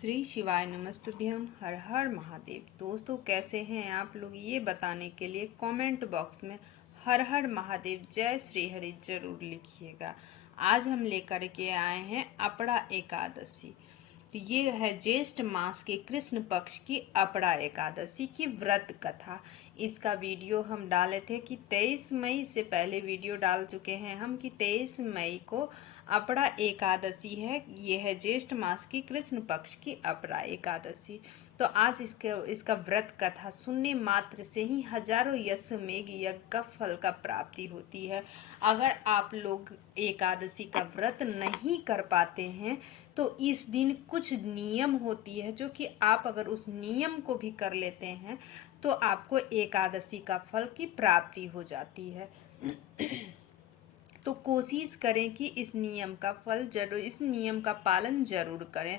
श्री शिवाय नमस्तुभ्यम। हर हर महादेव। दोस्तों कैसे हैं आप लोग, ये बताने के लिए कमेंट बॉक्स में हर हर महादेव जय श्री हरि जरूर लिखिएगा। आज हम लेकर के आए हैं अपड़ा एकादशी। तो ये है ज्येष्ठ मास के कृष्ण पक्ष की अपड़ा एकादशी की व्रत कथा। इसका वीडियो हम डाले थे कि 23 मई से पहले वीडियो डाल चुके हैं हम कि 23 मई को अपड़ा एकादशी है। ये है ज्येष्ठ मास की कृष्ण पक्ष की अपड़ा एकादशी। तो आज इसका व्रत कथा सुनने मात्र से ही हजारों यज्ञ यज्ञ का फल का प्राप्ति होती है। अगर आप लोग एकादशी का व्रत नहीं कर पाते हैं तो इस दिन कुछ नियम होती है जो कि आप अगर उस नियम को भी कर लेते हैं तो आपको एकादशी का फल की प्राप्ति हो जाती है। तो कोशिश करें कि इस नियम का पालन जरूर करें।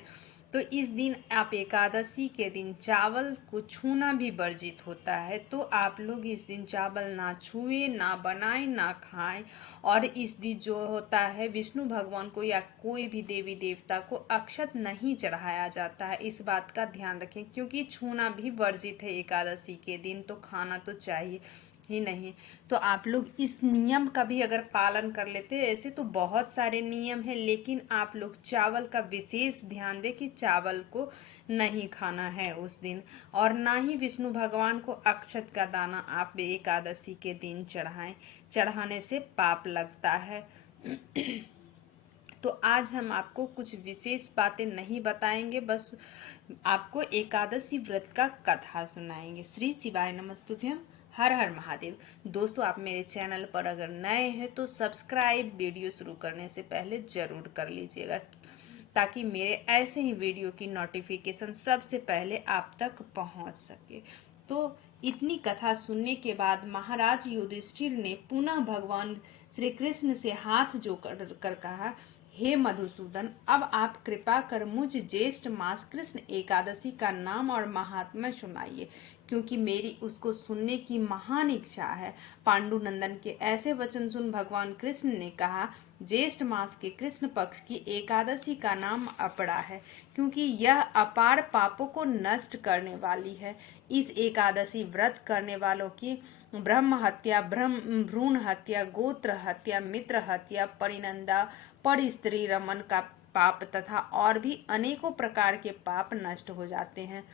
तो इस दिन आप एकादशी के दिन चावल को छूना भी वर्जित होता है। तो आप लोग इस दिन चावल ना छुए, ना बनाएं, ना खाएं। और इस दिन जो होता है विष्णु भगवान को या कोई भी देवी देवता को अक्षत नहीं चढ़ाया जाता है। इस बात का ध्यान रखें क्योंकि छूना भी वर्जित है एकादशी के दिन, तो खाना तो चाहिए ही नहीं। तो आप लोग इस नियम का भी अगर पालन कर लेते हैं, ऐसे तो बहुत सारे नियम हैं लेकिन आप लोग चावल का विशेष ध्यान दें कि चावल को नहीं खाना है उस दिन। और ना ही विष्णु भगवान को अक्षत का दाना आप एकादशी के दिन चढ़ाएं, चढ़ाने से पाप लगता है। तो आज हम आपको कुछ विशेष बातें नहीं बताएंगे, बस आपको एकादशी व्रत का कथा सुनाएंगे। श्री शिवाय नमस्तुभ्यम। हर हर महादेव। दोस्तों आप मेरे चैनल पर अगर नए हैं तो सब्सक्राइब वीडियो शुरू करने से पहले जरूर कर लीजिएगा ताकि मेरे ऐसे ही वीडियो की नोटिफिकेशन सबसे पहले आप तक पहुंच सके। तो इतनी कथा सुनने के बाद महाराज युधिष्ठिर ने पुनः भगवान श्री कृष्ण से हाथ जोड़कर कहा, हे मधुसूदन, अब आप कृपा कर मुझ ज्येष्ठ मास कृष्ण एकादशी का नाम और महात्म्य सुनाइए क्योंकि मेरी उसको सुनने की महान इच्छा है। पांडुनंदन के ऐसे वचन सुन भगवान कृष्ण ने कहा, ज्येष्ठ मास के कृष्ण पक्ष की एकादशी का नाम अपड़ा है क्योंकि यह अपार पापों को नष्ट करने वाली है। इस एकादशी व्रत करने वालों की ब्रह्म हत्या, भ्रूण हत्या, गोत्र हत्या, मित्र हत्या, परिनंदा, पर स्त्री रमन का पाप तथा और भी अनेकों प्रकार के पाप नष्ट हो जाते हैं।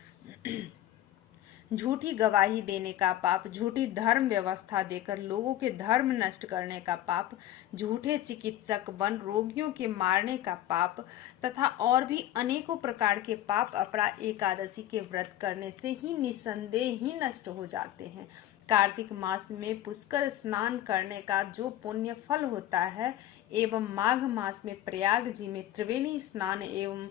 झूठी गवाही देने का पाप, झूठी धर्म व्यवस्था देकर लोगों के धर्म नष्ट करने का पाप, झूठे चिकित्सक बन रोगियों के मारने का पाप तथा और भी अनेकों प्रकार के पाप अपरा एकादशी के व्रत करने से ही निसंदेह ही नष्ट हो जाते हैं। कार्तिक मास में पुष्कर स्नान करने का जो पुण्य फल होता है एवं माघ मास में प्रयाग जी में त्रिवेणी स्नान एवं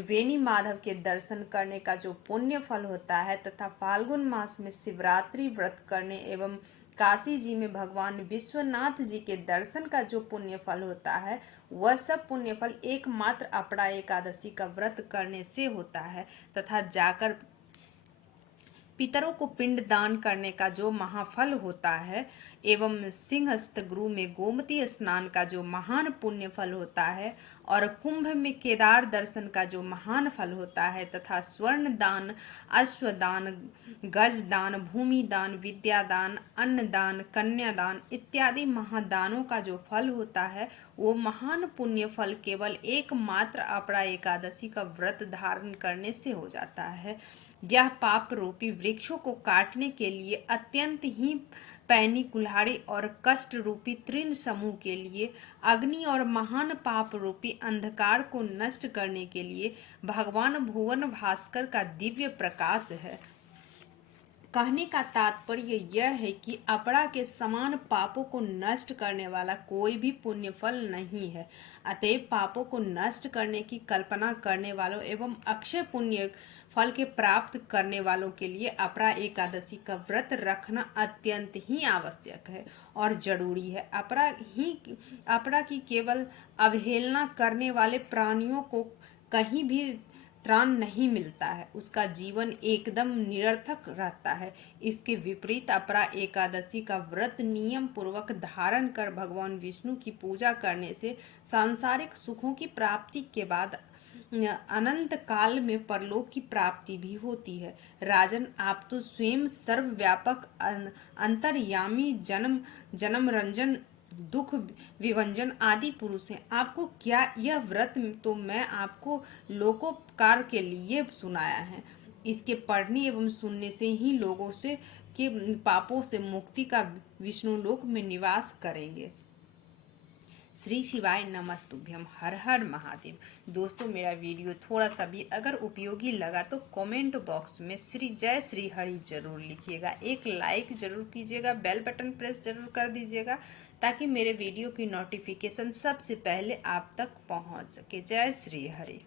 वेणी माधव के दर्शन करने का जो पुण्य फल होता है तथा फाल्गुन मास में शिवरात्रि व्रत करने एवं काशी जी में भगवान विश्वनाथ जी के दर्शन का जो पुण्य फल होता है, वह सब पुण्य फल एकमात्र अपड़ा एकादशी का व्रत करने से होता है। तथा जाकर पितरों को पिंड दान करने का जो महाफल होता है एवं सिंहस्थ गुरु में गोमती स्नान का जो महान पुण्य फल होता है और कुंभ में केदार दर्शन का जो महान फल होता है तथा स्वर्ण दान, अश्वदान, गज दान, भूमि दान, विद्या दान, अन्न दान, कन्यादान इत्यादि महादानों का जो फल होता है, वो महान पुण्य फल केवल एकमात्र अपड़ा एकादशी का व्रत धारण करने से हो जाता है। यह पाप रूपी वृक्षों को काटने के लिए अत्यंत ही पैनी कुल्हाड़ी और कष्ट रूपी तृण समूह के लिए अग्नि और महान पाप रूपी अंधकार को नष्ट करने के लिए भगवान भुवन भास्कर का दिव्य प्रकाश है। कहने का तात्पर्य यह है कि अपड़ा के समान पापों को नष्ट करने वाला कोई भी पुण्य फल नहीं है। अतएव पापों को नष्ट करने की कल्पना करने वालों एवं अक्षय पुण्य फल के प्राप्त करने वालों के लिए अपरा एकादशी का व्रत रखना अत्यंत ही आवश्यक है और जरूरी है। अपरा की केवल अवहेलना करने वाले प्राणियों को कहीं भी त्राण नहीं मिलता है, उसका जीवन एकदम निरर्थक रहता है। इसके विपरीत अपरा एकादशी का व्रत नियम पूर्वक धारण कर भगवान विष्णु की पूजा करने से सांसारिक सुखों की प्राप्ति के बाद अनंत काल में परलोक की प्राप्ति भी होती है। राजन, आप तो स्वयं सर्वव्यापक अंतर्यामी, जन्म जन्म रंजन, दुख विभंजन आदि पुरुष हैं। आपको क्या यह व्रत तो मैं आपको लोकोपकार के लिए सुनाया है। इसके पढ़ने एवं सुनने से ही लोगों से के पापों से मुक्ति का विष्णुलोक में निवास करेंगे। श्री शिवाय नमस्तुभ्यम। हर हर महादेव। दोस्तों, मेरा वीडियो थोड़ा सा भी अगर उपयोगी लगा तो कमेंट बॉक्स में श्री जय श्री हरि जरूर लिखिएगा, एक लाइक जरूर कीजिएगा, बेल बटन प्रेस जरूर कर दीजिएगा ताकि मेरे वीडियो की नोटिफिकेशन सबसे पहले आप तक पहुंच सके। जय श्री हरि।